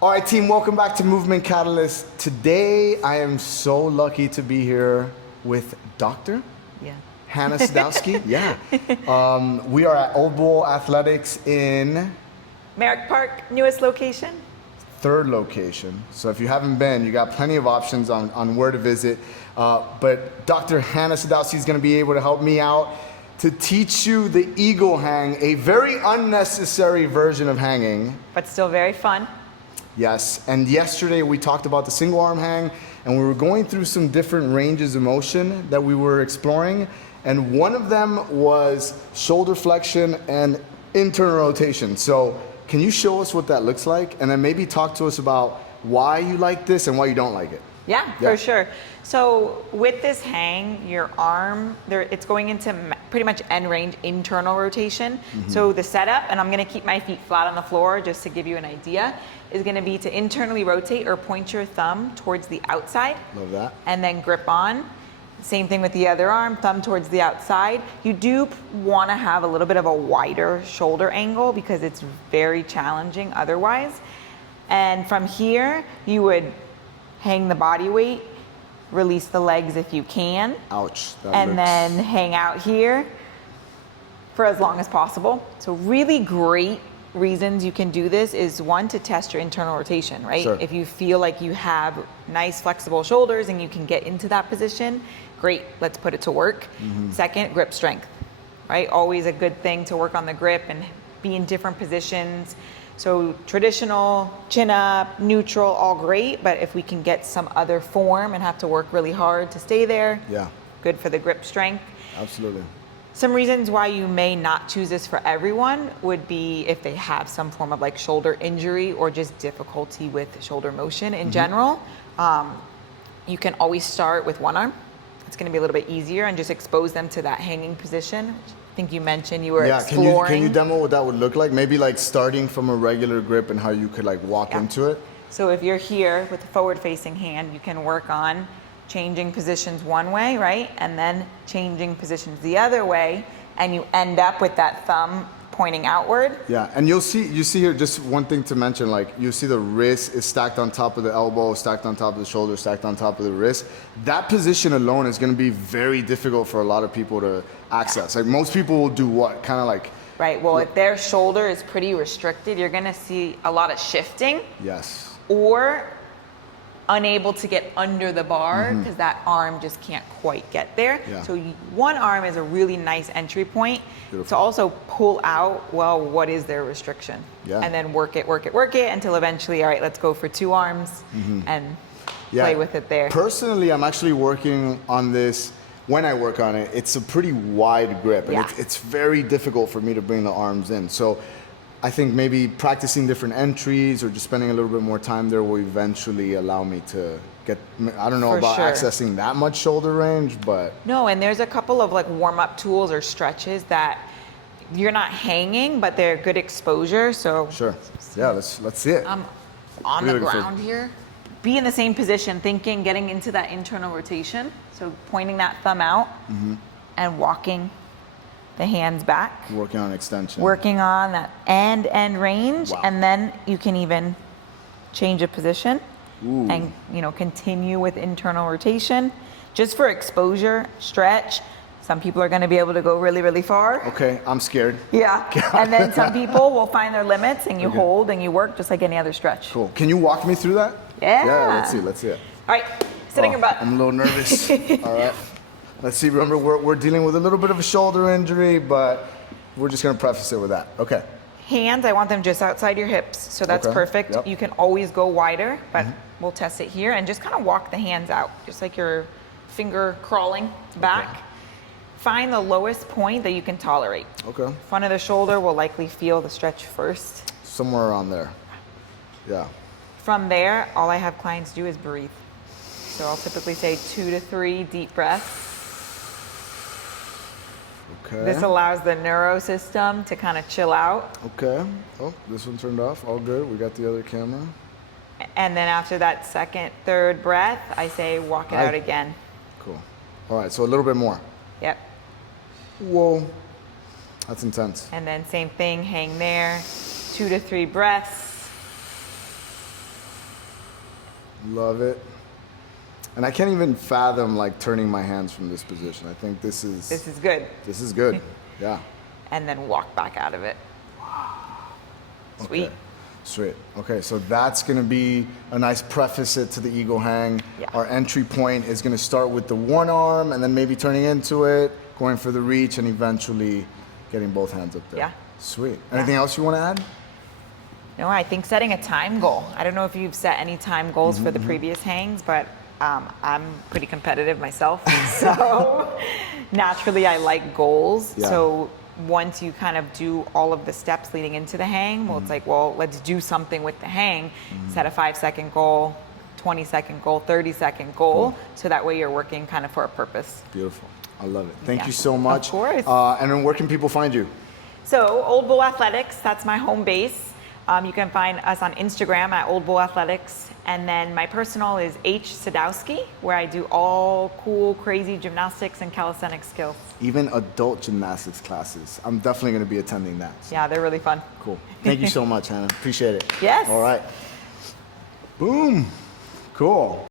All right, team, welcome back to Movement Catalyst. Today, I am so lucky to be here with Dr. Hannah Sadowski. We are at Old Bull Athletics in Merrick Park, newest location. third location. So if you haven't been, you got plenty of options on where to visit. But Dr. Hannah Sadowski is going to be able to help me out to teach you the eagle hang, a very unnecessary version of hanging. But still very fun. Yes, and yesterday we talked about the single arm hang, and we were going through some different ranges of motion that we were exploring, and one of them was shoulder flexion and internal rotation. So can you show us what that looks like, and then maybe talk to us about why you like this and why you don't like it? Yeah, for sure. So with this hang, your arm, it's going into pretty much end range internal rotation. So the setup, and I'm gonna keep my feet flat on the floor just to give you an idea, is gonna be to internally rotate or point your thumb towards the outside. Love that. And then grip on. Same thing with the other arm, thumb towards the outside. You do wanna have a little bit of a wider shoulder angle because it's very challenging otherwise. And from here, you would hang the body weight, release the legs if you can. Ouch. And then hang out here for as long as possible. So really great reasons you can do this is one, to test your internal rotation, right? Sure. If you feel like you have nice flexible shoulders and you can get into that position, great, let's put it to work. Second, grip strength, right? Always a good thing to work on the grip and be in different positions. So traditional, chin up, neutral, all great, but if we can get some other form and have to work really hard to stay there, good for the grip strength. Absolutely. Some reasons why you may not choose this for everyone would be if they have some form of like shoulder injury or just difficulty with shoulder motion in general. You can always start with one arm. It's gonna be a little bit easier and just expose them to that hanging position. I think you mentioned you were exploring. Can you demo what that would look like? Maybe like starting from a regular grip and how you could like walk into it? So if you're here with the forward facing hand, you can work on changing positions one way, right? And then changing positions the other way, and you end up with that thumb pointing outward. Yeah, and you see here, just one thing to mention, like you see the wrist is stacked on top of the elbow, stacked on top of the shoulder, stacked on top of the wrist. That position alone is gonna be very difficult for a lot of people to access. Like most people will do what? Kind of like. Right, well, if their shoulder is pretty restricted, you're gonna see a lot of shifting. Yes. Or unable to get under the bar because that arm just can't quite get there. Yeah. So one arm is a really nice entry point Beautiful. to also pull out, well, what is their restriction? Yeah. And then work it until eventually, all right, let's go for two arms and play with it there. Personally, I'm actually working on this. When I work on it, it's a pretty wide grip, and it's very difficult for me to bring the arms in. So I think maybe practicing different entries or just spending a little bit more time there will eventually allow me to get, I don't know about accessing that much shoulder range, but. No, and there's a couple of like warm-up tools or stretches that you're not hanging, but they're good exposure, so. Sure, yeah, let's see it. I'm on the ground here. Be in the same position, thinking, getting into that internal rotation. So pointing that thumb out and walking the hands back. Working on extension. Working on that end range, and then you can even change a position and continue with internal rotation. Just for exposure, stretch. Some people are gonna be able to go really, really far. Okay, I'm scared. Yeah, and then some people will find their limits and you hold and you work just like any other stretch. Cool, can you walk me through that? Yeah. Yeah, let's see it. All right, sit on your butt. I'm a little nervous. All right. Let's see, remember we're dealing with a little bit of a shoulder injury, but we're just gonna preface it with that. Okay. Hands, I want them just outside your hips, so that's perfect. Yep. You can always go wider, but we'll test it here and just kind of walk the hands out, just like your finger crawling back. Find the lowest point that you can tolerate. Okay. Front of the shoulder will likely feel the stretch first. Somewhere around there. Yeah. From there, all I have clients do is breathe. So I'll typically say 2 to 3 deep breaths. Okay. This allows the neuro system to kind of chill out. Okay. Oh, this one turned off. All good. We got the other camera. And then after that second, third breath, I say walk it out again. Cool. All right, so a little bit more. Yep. Whoa. That's intense. And then same thing, hang there. 2 to 3 breaths. Love it. And I can't even fathom like turning my hands from this position. I think this is good. This is good. Yeah. And then walk back out of it. Sweet. Okay. Sweet. Okay, so that's gonna be a nice preface it to the eagle hang. Yeah. Our entry point is gonna start with the one arm and then maybe turning into it, going for the reach, and eventually getting both hands up there. Yeah. Sweet. Anything else you wanna add? No, I think setting a time goal. I don't know if you've set any time goals for the previous hangs, but I'm pretty competitive myself. So naturally I like goals. Yeah. So once you kind of do all of the steps leading into the hang, well, it's like, well, let's do something with the hang. Set a 5-second goal, 20-second goal, 30-second goal. Cool. So that way you're working kind of for a purpose. Beautiful. I love it. Thank Yeah. you so much. Of course. And then where can people find you? So Old Bull Athletics, that's my home base. You can find us on Instagram at Old Bull Athletics. And then my personal is H. Sadowski, where I do all cool, crazy gymnastics and calisthenics skills. Even adult gymnastics classes. I'm definitely going to be attending that. So. Yeah, they're really fun. Cool. Thank you so much, Hannah. Appreciate it. Yes. All right. Boom. Cool.